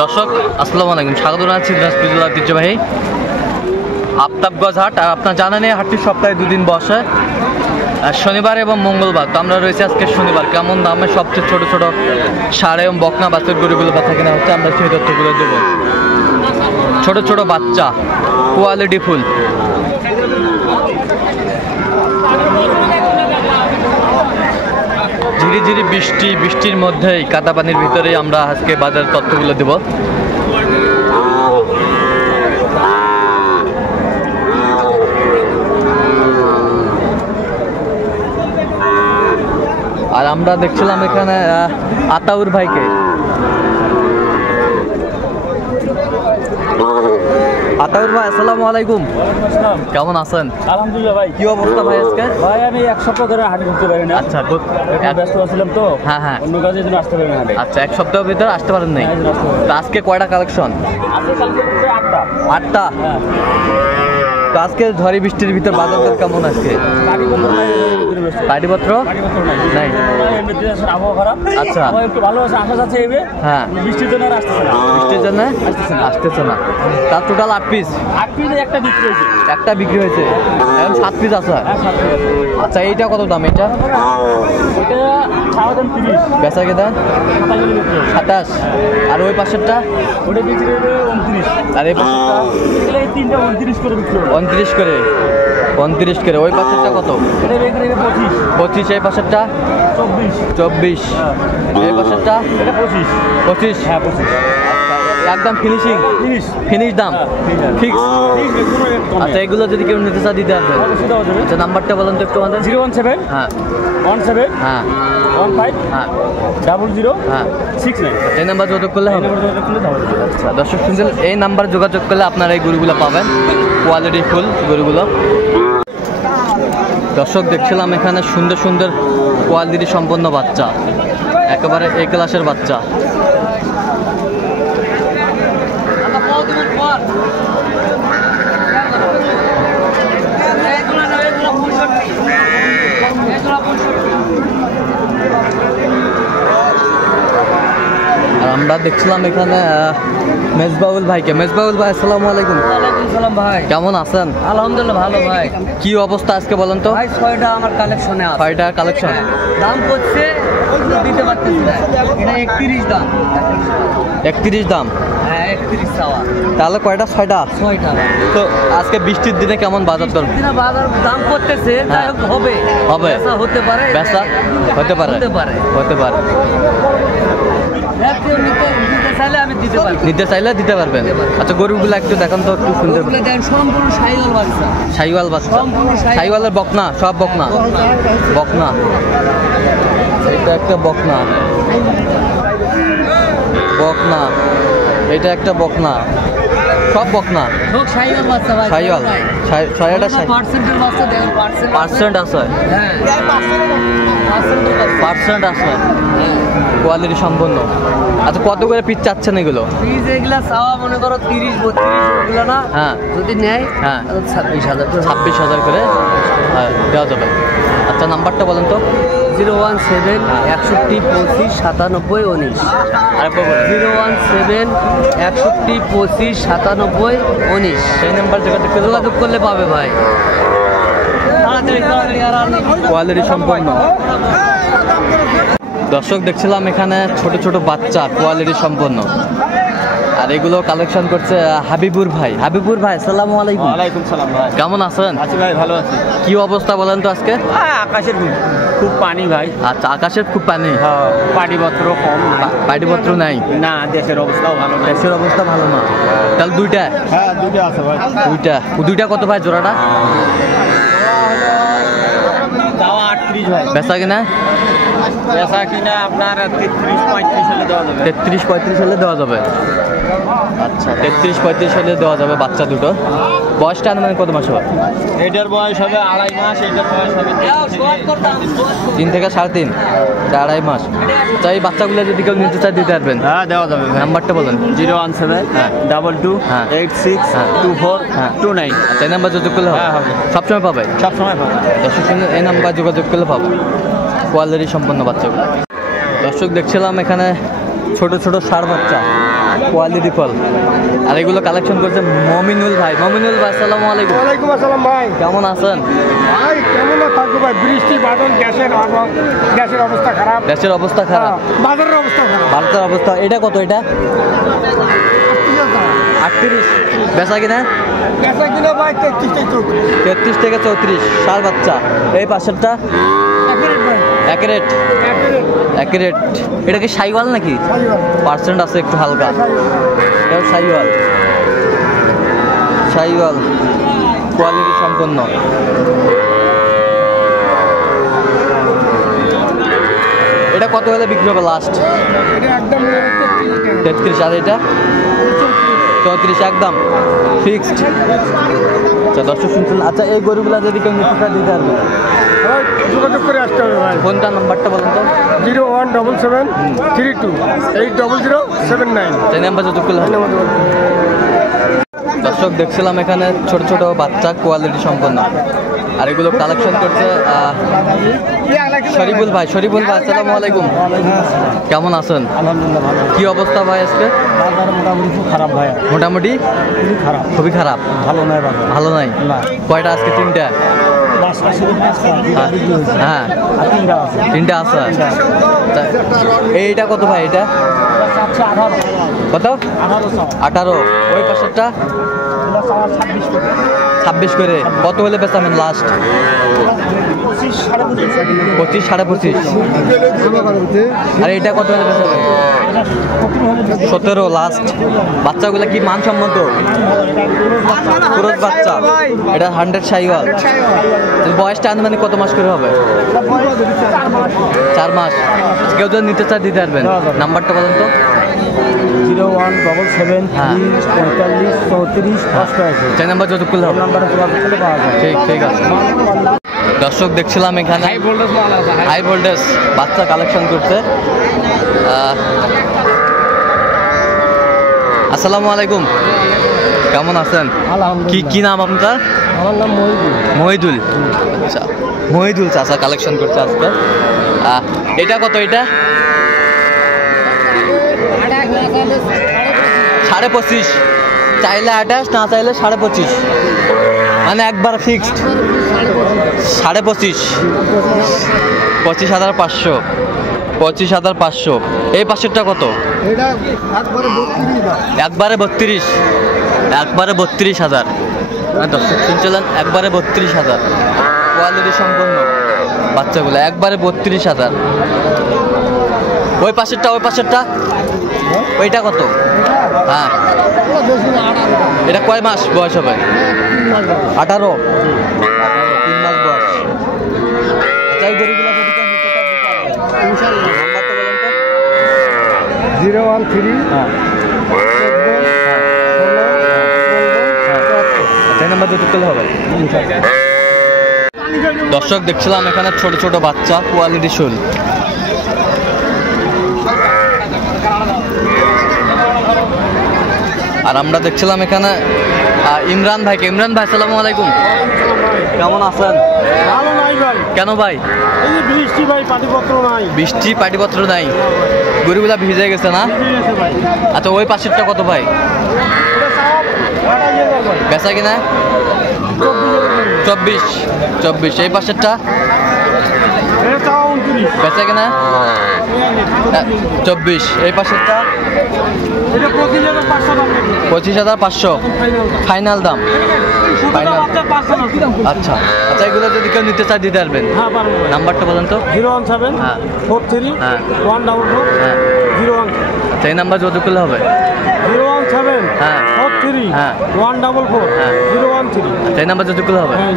দর্শক আসসালামু আলাইকুম, স্বাগত জানাচ্ছি দিনাজপুর জেলার ঐতিহ্যবাহী আফতাবগঞ্জ হাট। আর আপনার জানা নেই হাটটি সপ্তাহে দুদিন বসে, শনিবার এবং মঙ্গলবার। তো আমরা রয়েছি আজকে শনিবার। কেমন দামে সবচেয়ে ছোট ছোট ষাঁড় এবং বকনা বাছুর গরুগুলো বেচা কেনা হচ্ছে আমরা সেই তথ্যগুলো দেবো। ছোট ছোট বাচ্চা, কোয়ালিটি ফুল। ঝিরি ঝিরি বৃষ্টির মধ্যেই কাদা পানির ভিতরেই আমরা আজকে বাজার তথ্যগুলো দেব। আর আমরা দেখছিলাম এখানে আতাউর ভাইকে। আতাউর ভাই আসসালামু আলাইকুম, কেমন আছেন? আলহামদুলিল্লাহ ভাই। কি অবস্থা ভাই আজকে? ভাই আমি এক সপ্তাহ ধরে হাট করতে পারি না। আচ্ছা, ব্যস্ত ছিলাম তো। হ্যাঁ, অন্য কাজের জন্য আসতে পারি না হাটে। আচ্ছা, এক সপ্তাহের ভিতরে আসতে পারেন নাই। তো আজকে কয়টা কালেকশন? আটটা। তো আজকে ঝড়ি বৃষ্টির ভিতর বাজার দর কেমন আজকে? গাড়িপত্র নাই। আবহাওয়া খারাপ। আচ্ছা, একটু ভালো আছে, আশা যাচ্ছে এবে। হ্যাঁ, বৃষ্টির জন্য আর আসতেছে না। বৃষ্টির জন্য আসতেছে না। তার টোটাল 8 পিস। 8 পিসে একটা বিক্রি হয়েছে। একটা বিক্রি হয়েছে, এখন 7 পিস আছে। আচ্ছা, এইটা কত দাম? এটা এটা 30। বেচা কে দেন 27। আর ওই পাশেরটা ওটা বিক্রি হবে 29। আর এই পাশেরটা এই তিনটা 29 করে বিক্রি হবে। 29 করে। 29 করে। ওই পাশেরটা কত? এটা বিক্রি হবে 25। 25। এই পাশেরটা 24। 24। এই পাশেরটা এটা 25। 25। হ্যাঁ 25। একদম ফিনিশ দাম, ফিক্স। আচ্ছা, এগুলো যদি কেউ নিতে চায় দিতে পারবেন? আচ্ছা, নাম্বারটা বলেন তো একটু আমাদের। 017 হ্যাঁ 17 হ্যাঁ 15 হ্যাঁ 00 হ্যাঁ 69। এই নাম্বার যোগাযোগ করলে হবে। আচ্ছা, দর্শক শুনছেন, এই নাম্বার যোগাযোগ করলে আপনারা এই গরুগুলো পাবেন, কোয়ালিটি ফুল গরুগুলো। দর্শক দেখছিলাম এখানে সুন্দর সুন্দর কোয়ালিটি সম্পন্ন বাচ্চা, একেবারে এ ক্লাসের বাচ্চা। আর আমরা দেখছিলাম এখানে মেজবাউল ভাইকে। মেজবাউল ভাই আসসালামু আলাইকুম। ওয়ালাইকুম সালাম ভাই, কেমন আছেন? আলহামদুলিল্লাহ ভালো ভাই। কি অবস্থা আজকে বলেন তো? ভাই 6টা আমার কালেকশনে আছে। 6টা কালেকশন। দাম করছে দিতে পারতেছি না। এটা 31 দাম। 31 দাম? হ্যাঁ 31 চাওয়া। তাহলে কয়টা? 6টা। 6টা। তো আজকে বৃষ্টির দিনে কেমন বাজার দর? দিনা বাজার দাম করতেছে, যাই হোক হবে। বেচা হতে পারে। বেচা হতে পারে। হতে পারে। কেউ নিতে চাইলে আমি দিতে পারি। নিতে চাইলে দিতে পারবেন। আচ্ছা, গরুগুলো একটু দেখান তো, একটু সুন্দর। সম্পূর্ণ শাহিওয়াল বাচ্চা। শাহিওয়াল বাচ্চা? সম্পূর্ণ শাহিওয়ালের বকনা? সব বকনা? বকনা। এটা একটা বকনা। বকনা। এটা একটা বকনা। সব বকনা। সব শাহিওয়াল বাচ্চা ভাই। শাহিওয়াল। ছয়টা পার্সেন্টের বাচ্চা দেখেন। পার্সেন্ট আছে? হ্যাঁ পার্সেন্ট আছে, কোয়ালিটি সম্পন্ন। আচ্ছা, কত করে পিস চাচ্ছেন এগুলো? পিস এগুলা চাওয়া মনে করো 30-32 ওগুলো না। হ্যাঁ, যদি নেয় হ্যাঁ 26,000 করে। 26,000 করে দেওয়া যাবে। আচ্ছা, নাম্বারটা বলেন তো। 017 61 25 97 19। আরেকবার বলেন। 017 61 25 97 19। সেই নাম্বার যোগাযোগ করলে পাবে ভাই। কোয়ালিটি সম্পন্ন। দর্শক দেখছিলাম এখানে ছোট ছোট বাচ্চা, কোয়ালিটি সম্পন্ন। আর এগুলো কালেকশন করছে হাবিবুর ভাই। হাবিবুর ভাই আসসালামু আলাইকুম। ওয়ালাইকুম সালাম ভাই। কেমন আছেন? আছি ভাই, ভালো আছি। কি অবস্থা বলেন তো আজকে? আকাশের খুব পানি ভাই। আচ্ছা, আকাশের খুব পানি। হ্যাঁ, পাটিপত্র কম। পাটিপত্র নাই না, দেশের অবস্থাও ভালো না। দেশের অবস্থা ভালো না। তাহলে দুইটা? হ্যাঁ, দুটো আছে ভাই। দুইটা কত ভাই জোড়াটা? দাওয়া 38 ভাই। বেচা কিনা? বেচা কিনা আপনার 33-35 হলে দেওয়া যাবে। 33-35 হলে দেওয়া যাবে। আচ্ছা, 33-35 হলে দেওয়া যাবে বাচ্চা দুটো। বয়সটা মানে কত মাস হবে? এটার বয়স হবে 2.5 মাস, এটার বয়স হবে 3 থেকে 3.5, 2.5 মাস। তাই বাচ্চাগুলো যদি কেউ নিতে চায় দিতে পারবেন? হ্যাঁ, দেওয়া যাবে। নাম্বারটা বলেন। 017 22 86 24 29। এই নাম্বার যোগাযোগ করলে হবে? সবসময় পাবে? সবসময় পাবে। দর্শক সঙ্গে এই নাম্বার যোগাযোগ করলে পাবে কোয়ালিটি সম্পন্ন বাচ্চাগুলো। দর্শক দেখছিলাম এখানে ছোট ছোট ষাঁড় বাচ্চা, কোয়ালিটি ফল। আর এগুলো কালেকশন করছে মমিনুল ভাই। মমিনুল ভাই আসসালামু আলাইকুম। ওয়ালাইকুম আসসালাম ভাই। কেমন আছেন? ভাই কেমন থাকবো ভাই, বৃষ্টি বাদল, গ্যাসের অবস্থা খারাপ, দেশের অবস্থা খারাপ, বাজারের অবস্থা খারাপ। ভারতের অবস্থা। এটা কত? এটা 38 বেচা কিনা গ্যাসের কিনা ভাই 33 থেকে 34 সার বাচ্চা। এই পাশেরটা এক রেট। এটা কি সাইওয়াল নাকি? পার্সেন্ট আছে একটু হালকা। এটাও সাইওয়াল কোয়ালিটি সম্পন্ন। এটা কত হলে বিক্রি হবে লাস্ট? এটা একদম 33। আর এটা 34 একদম ফিক্সড। আচ্ছা দর্শক শুনছেন। আচ্ছা এই গরুগুলা যদি কেউ নিতে দিতে পারবে, যোগাযোগ করে আসতে হবে ভাই। ফোনটা নাম্বারটা বলুন তো। 01773280079। এই নাম্বার যোগাযোগ করলে হবে। দর্শক দেখছিলাম এখানে ছোট ছোট বাচ্চা কোয়ালিটি সম্পন্ন। আর এগুলো কালেকশন করছে শরীফুল ভাই। আসসালামু আলাইকুম। কেমন আছেন? আলহামদুলিল্লাহ ভালো। কি অবস্থা ভাই আজকে? বাজার মোটামুটি খুব খারাপ ভাই, মোটামুটি খুবই খারাপ, খুবই খারাপ। ভালো নয় বাজার। ভালো নাই? না। কয়টা আজকে? 3টা। হ্যাঁ আর 3টা আছে। 3টা আছে। তা এইটা কত ভাই? এটা কত? 18। ওই পাশেরটা 26 করে। কত হলে বেচাবেন লাস্ট? 25 সাড়ে 25। আর এটা কত হলে বেচাবেন? 17 লাস্ট। বাচ্চাগুলো কি মানসম্মত? পুরুষ বাচ্চা। এটা 100 সাইওয়াল। বয়সটা আনুমানিক কত মাস করে হবে? 4 মাস। কেউ যদি নিতে চায় দিতে পারবেন। নাম্বারটা বলেন তো। 01773 45 34 88। সেই নাম্বার যত করলে হবে। নাম্বারে যোগাযোগ করলে পাওয়া যায়। ঠিক আছে। দর্শক দেখছিলাম এখানে হাই ভোল্টেজ বাচ্চা কালেকশন করছে। আসসালামু আলাইকুম। কেমন আছেন? কি নাম আপনার? আমার নাম মহিদুল। আচ্ছা মহিদুল চাচা কালেকশন করছে আজকে। এটা কত? এটা 25.5। চাইলে 28, না চাইলে 25.5, মানে একবার ফিক্সড 25.5। 25,500। 25,500। এই পাশেরটা কত? এটা একবারে 32 দাম। একবারে 32,000। দর্শক শুনছিলেন, একবারে 32,000 কোয়ালিটি সম্পন্ন বাচ্চাগুলো, একবারে 32,000। ওই পাশেরটা ওইটা কত? হ্যাঁ এটা কয় মাস বয়স হবে? 18। 3 মাস বয়স। আচ্ছা এই গরুগুলো যদি কেউ নিতে চায় দিতে পারবেন? ইনশাআল্লাহ। নাম্বারটা বলেন তো। 013 সেই নাম্বার যদি করলে হবে। দর্শক দেখছিলাম এখানে ছোট ছোট বাচ্চা কোয়ালিটি শুল। আর আমরা দেখছিলাম এখানে ইমরান ভাইকে। ইমরান ভাই আসসালামু আলাইকুম। কেমন আছেন? ভালো নাই ভাই। কেন ভাই? এই যে বৃষ্টি ভাই, পাটিপত্র নাই। বৃষ্টি পাটিপত্র নাই, গরুগুলা ভিজে গেছে না? ভাই আচ্ছা ওই পাশেরটা কত ভাই? বেচা কিনা 24। এই পাশেরটা বেচা কিনা 24। এই পাশেরটা 25,500 ফাইনাল দাম। আচ্ছা এগুলো যদি কেউ নিতে চায় দিতে পারবেন? নাম্বারটা বলেন তো। 017 হ্যাঁ 43 হ্যাঁ 144 হ্যাঁ 01। আচ্ছা এই নাম্বার যোগাযোগ করলে হবে। 017 হ্যাঁ 43 হ্যাঁ 144 হ্যাঁ 013। আচ্ছা এই নাম্বার যোগাযোগ করলে হবে। হ্যাঁ।